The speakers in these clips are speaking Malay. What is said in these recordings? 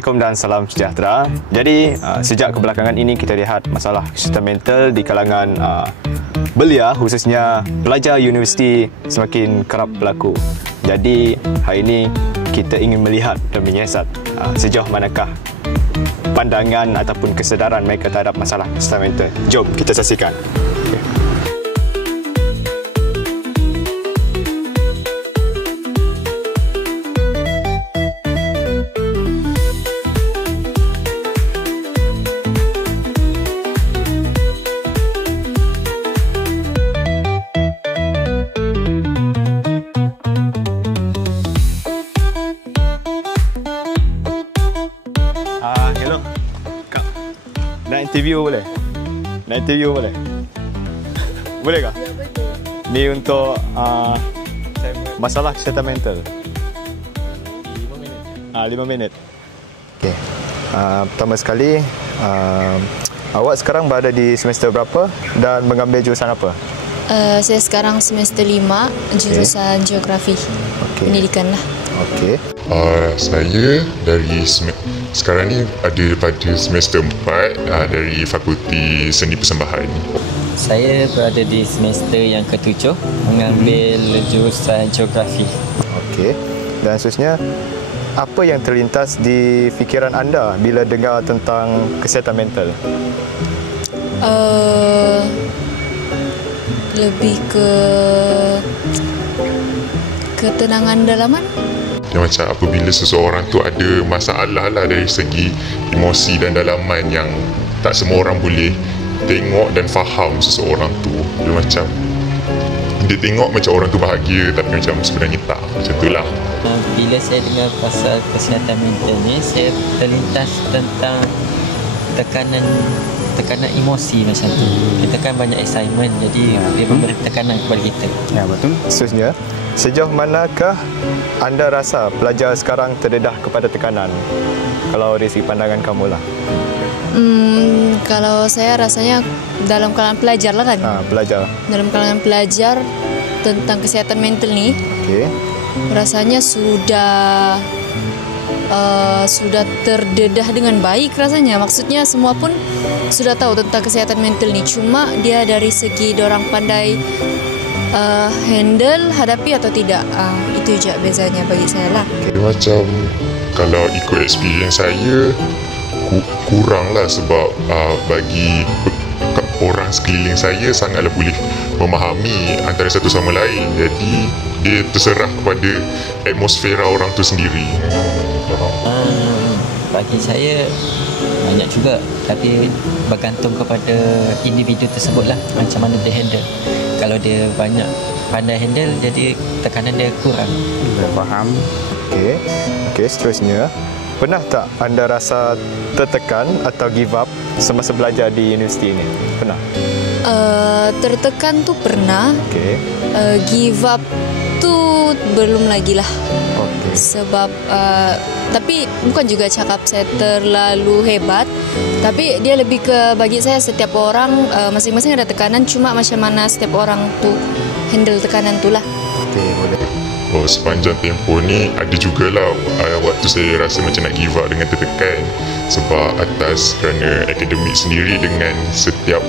Assalamualaikum dan salam sejahtera. Jadi sejak kebelakangan ini kita lihat masalah kesihatan mental di kalangan belia, khususnya pelajar universiti, semakin kerap berlaku. Jadi hari ini kita ingin melihat dan menyiasat sejauh manakah pandangan ataupun kesedaran mereka terhadap masalah kesihatan mental. Jom kita saksikan. Hello. Kak, nak interview boleh? Nak interview boleh? Boleh kah? Ni untuk masalah kesihatan mental. 5 minit. 5 minit. Okey. Pertama sekali, awak sekarang berada di semester berapa dan mengambil jurusan apa? Saya sekarang semester 5, jurusan Geografi. Pendidikan lah. Okey. Saya dari sekarang ni ada pada semester 4 dari Fakulti Seni Persembahan. Saya berada di semester yang ke-7 mengambil jurusan Geografi. Okey. Dan seterusnya, apa yang terlintas di fikiran anda bila dengar tentang kesihatan mental? Lebih ke ketenangan dalaman. Yang macam apabila seseorang tu ada masalah lah dari segi emosi dan dalaman yang tak semua orang boleh tengok dan faham seseorang tu. Dia macam dia tengok macam orang tu bahagia tapi macam sebenarnya tak. Macam tu lah. Bila saya dengar pasal kesihatan mental ni, saya terlintas tentang tekanan emosi macam tu. Kita kan banyak assignment, jadi dia memberi tekanan kepada kita. Ya, betul. Seterusnya, sejauh manakah anda rasa pelajar sekarang terdedah kepada tekanan? Kalau dari segi pandangan kamu lah. Kalau saya rasanya dalam kalangan pelajar lah kan. Pelajar. Dalam kalangan pelajar tentang kesihatan mental ni, rasanya sudah terdedah dengan baik rasanya. Maksudnya semua pun sudah tahu tentang kesihatan mental ni. Cuma dia dari segi dorang pandai handle, hadapi atau tidak. Itu je bezanya bagi saya lah. Dia macam kalau ikut experience saya kurang lah sebab bagi orang sekeliling saya sangatlah boleh memahami antara satu sama lain. Jadi dia terserah kepada atmosfera orang tu sendiri. Bagi saya banyak juga, tapi bergantung kepada individu tersebut lah macam mana dia handle. Kalau dia banyak pandai handle, jadi tekanan dia kurang. Faham. Okey, seterusnya, pernah tak anda rasa tertekan atau give up semasa belajar di universiti ini? Pernah? Tertekan tu pernah. Give up tu belum lagi lah. Sebab tapi bukan juga cakap saya terlalu hebat, tapi dia lebih ke bagi saya setiap orang masing-masing ada tekanan, cuma macam mana setiap orang tu handle tekanan tu lah. Boleh. Sepanjang tempoh ni ada jugalah waktu saya rasa macam nak give up dengan tertekan sebab atas kerana akademik sendiri dengan setiap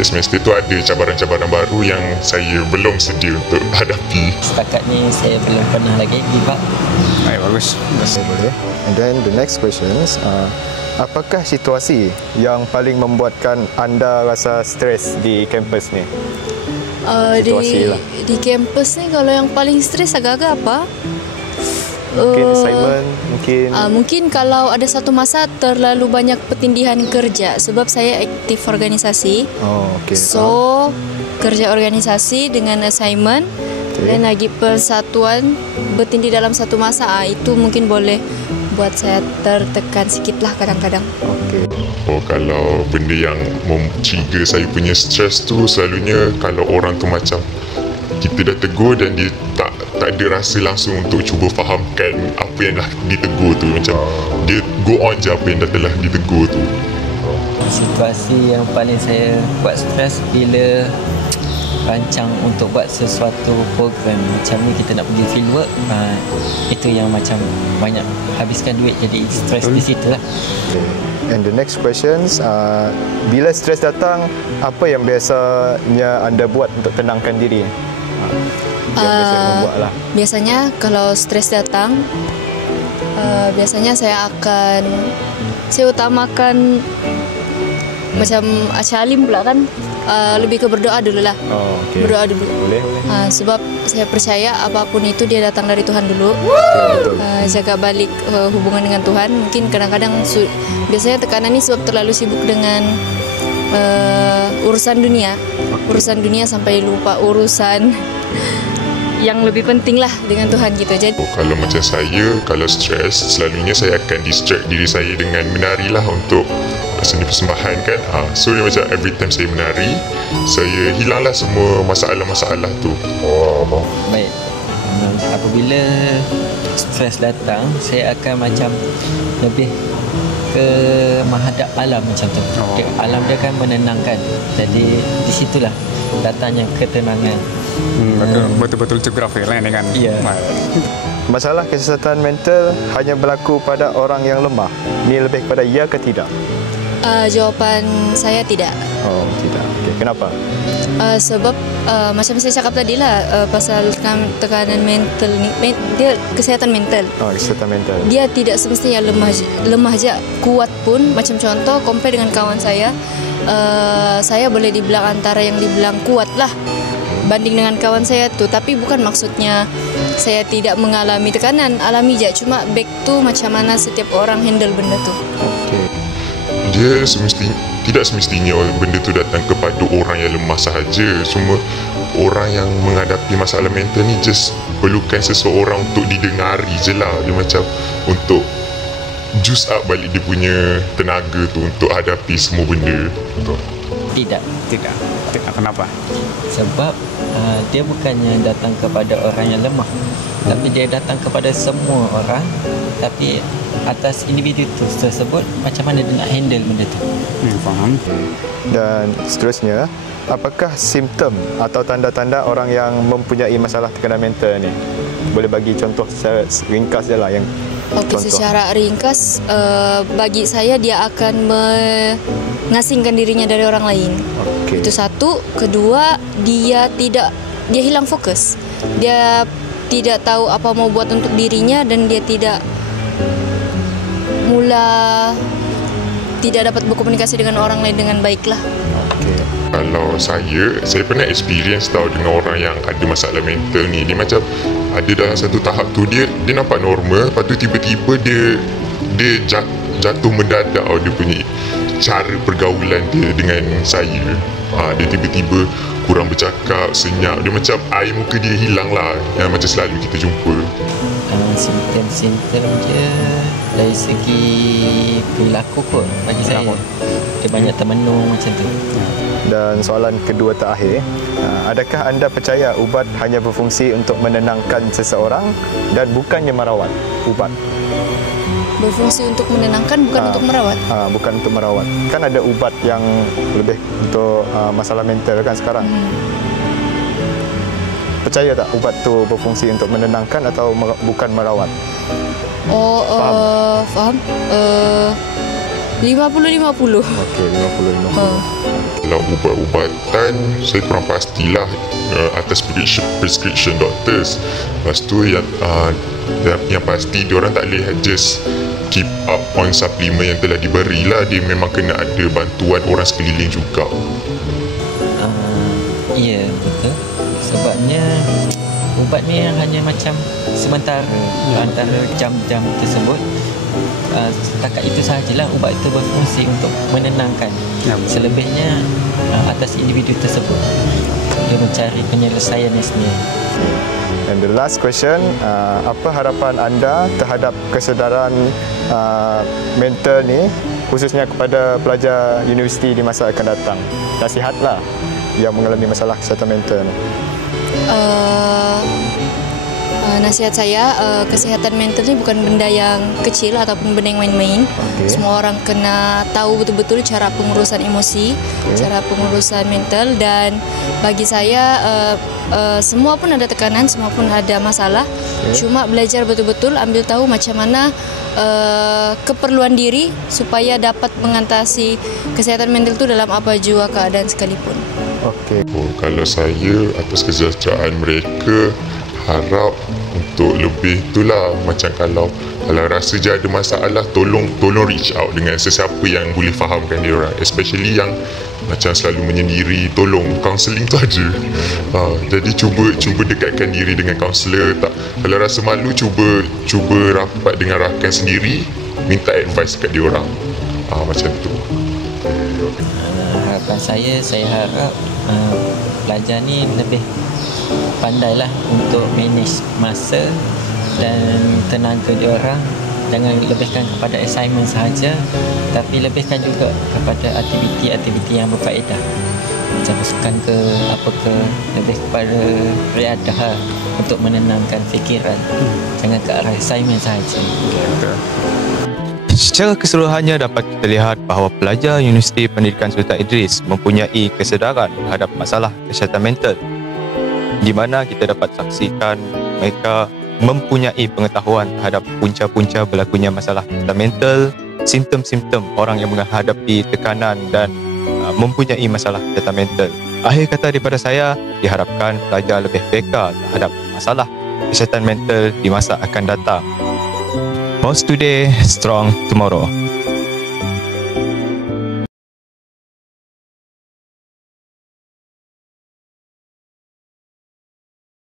semester tu ada cabaran-cabaran baru yang saya belum sedia untuk hadapi. Setakat ni saya belum pernah lagi give up. Bagus. Boleh. And then the next question is, apakah situasi yang paling membuatkan anda rasa stres di kampus ni? Di kampus ni kalau yang paling stres agak-agak apa? Mungkin assignment, mungkin kalau ada satu masa terlalu banyak pertindihan kerja sebab saya aktif organisasi. So kerja organisasi dengan assignment dan lagi persatuan bertindih dalam satu masa, itu mungkin boleh buat saya tertekan sikit lah kadang-kadang. Kalau benda yang trigger saya punya stres tu selalunya kalau orang tu macam kita dah tegur dan dia tak ada rasa langsung untuk cuba fahamkan apa yang dah ditegur tu. Macam dia go on je apa yang dah telah ditegur tu. Situasi yang paling saya buat stres bila rancang untuk buat sesuatu program macam ni, kita nak pergi field work, itu yang macam banyak habiskan duit, jadi stres di situ lah. And the next questions, bila stres datang, apa yang biasanya anda buat untuk tenangkan diri? Yang biasa kamu buat lah. Biasanya kalau stres datang, biasanya saya utamakan macam Alim pula kan, lebih ke berdoa dulu lah. Okay. Berdoa dulu. Boleh. Sebab saya percaya apapun itu dia datang dari Tuhan dulu. Jaga balik hubungan dengan Tuhan. Mungkin kadang-kadang biasanya tekanan ini sebab terlalu sibuk dengan urusan dunia sampai lupa urusan yang lebih penting lah dengan Tuhan gitu. Jadi kalau macam saya, kalau stres, selalunya saya akan distract diri saya dengan menari lah untuk seni persembahan kan. So dia macam every time saya menari, saya hilanglah semua masalah-masalah tu. Baik, apabila stres datang, saya akan macam lebih ke menghadap alam macam tu. Alam dia kan menenangkan. Jadi di situlah datangnya ketenangan. Betul-betul geografis lah dengan Masalah kesihatan mental hanya berlaku pada orang yang lemah. Ini lebih kepada ya ke tidak? Jawapan saya tidak. Tidak. Okay. Kenapa? Sebab macam saya cakap tadi lah, pasal tekanan mental ni, dia kesihatan mental. Kesihatan mental. Dia tidak semestinya lemah je, kuat pun. Macam contoh, compare dengan kawan saya boleh dibilang antara yang dibilang kuat lah banding dengan kawan saya tu. Tapi bukan maksudnya saya tidak mengalami tekanan, alami je. Cuma back tu macam mana setiap orang handle benda tu. Okay. Dia tidak semestinya benda tu datang kepada orang yang lemah sahaja. Semua orang yang menghadapi masalah mental ni just perlukan seseorang untuk didengari je lah. Dia macam untuk juice up balik dia punya tenaga tu untuk hadapi semua benda. Tidak. Kenapa? Sebab dia bukannya datang kepada orang yang lemah, tapi dia datang kepada semua orang. Tapi atas individu tersebut, macam mana dia nak handle benda tu. Faham. Dan seterusnya, apakah simptom atau tanda-tanda orang yang mempunyai masalah tekanan mental ni? Boleh bagi contoh secara ringkas je lah yang Okey, secara ringkas, bagi saya dia akan mengasingkan dirinya dari orang lain. Okay. Itu satu. Kedua, dia hilang fokus. Dia tidak tahu apa mau buat untuk dirinya, dan dia tidak dapat berkomunikasi dengan orang lain dengan baiklah. Okay. Kalau saya pernah experience tahu dengan orang yang ada masalah mental ni. Dia macam ada dalam satu tahap tu dia nampak normal, lepas tu tiba-tiba dia jatuh mendadak dia punya cara pergaulan dia dengan saya. Dia tiba-tiba kurang bercakap, senyap. Dia macam air muka dia hilang lah, yang macam selalu kita jumpa. Simptom dia dari segi perilaku kot bagi saya. Dia banyak termenung macam tu. Dan soalan kedua terakhir, adakah anda percaya ubat hanya berfungsi untuk menenangkan seseorang dan bukannya merawat? Ubat Berfungsi untuk menenangkan, bukan untuk merawat. Bukan untuk merawat. Kan ada ubat yang lebih untuk masalah mental kan sekarang. Percaya tak ubat tu berfungsi untuk menenangkan atau bukan merawat? Faham. 50-50. Okey, 50-50. Kalau ubat-ubatan, saya kurang pastilah atas prescription doctors. Lepas tu yang pasti diorang tak boleh just keep up on suplemen yang telah diberilah. Dia memang kena ada bantuan orang sekeliling juga. Ya, betul. Sebabnya ubat ni hanya macam sementara antara jam-jam tersebut. Setakat itu sahajalah ubat itu berfungsi untuk menenangkan. Selebihnya atas individu tersebut, dia mencari penyelesaiannya sendiri. And the last question, apa harapan anda terhadap kesedaran mental ni, khususnya kepada pelajar universiti di masa akan datang? Nasihatlah yang mengalami masalah kesihatan mental ni. Nasihat saya, kesihatan mental ni bukan benda yang kecil ataupun benda yang main-main. Semua orang kena tahu betul-betul cara pengurusan emosi, cara pengurusan mental, dan bagi saya semua pun ada tekanan, semua pun ada masalah. Cuma belajar betul-betul, ambil tahu macam mana keperluan diri supaya dapat mengatasi kesihatan mental itu dalam apa jua keadaan sekalipun. Kalau saya atas kesejahteraan mereka, harap untuk lebih itulah, macam kalau rasa je ada masalah, tolong reach out dengan sesiapa yang boleh fahamkan dia orang, especially yang macam selalu menyendiri, tolong kaunseling tu aja. Jadi cuba dekatkan diri dengan kaunselor. Tak, kalau rasa malu, cuba rapat dengan rakan sendiri, minta advice kat dia orang. Macam tu. Harapan saya harap pelajar ni lebih pandailah untuk manage masa dan tenaga dia orang. Jangan lebihkan kepada assignment sahaja, tapi lebihkan juga kepada aktiviti-aktiviti yang berfaedah, macam sukan ke apa ke, lebih kepada riadah untuk menenangkan fikiran. Jangan ke arah assignment sahaja. Secara keseluruhannya dapat kita lihat bahawa pelajar Universiti Pendidikan Sultan Idris mempunyai kesedaran terhadap masalah kesihatan mental, di mana kita dapat saksikan mereka mempunyai pengetahuan terhadap punca-punca berlakunya masalah kesihatan mental, simptom-simptom orang yang menghadapi tekanan dan mempunyai masalah kesihatan mental. Akhir kata daripada saya, diharapkan pelajar lebih peka terhadap masalah kesihatan mental di masa akan datang. Most today, strong tomorrow.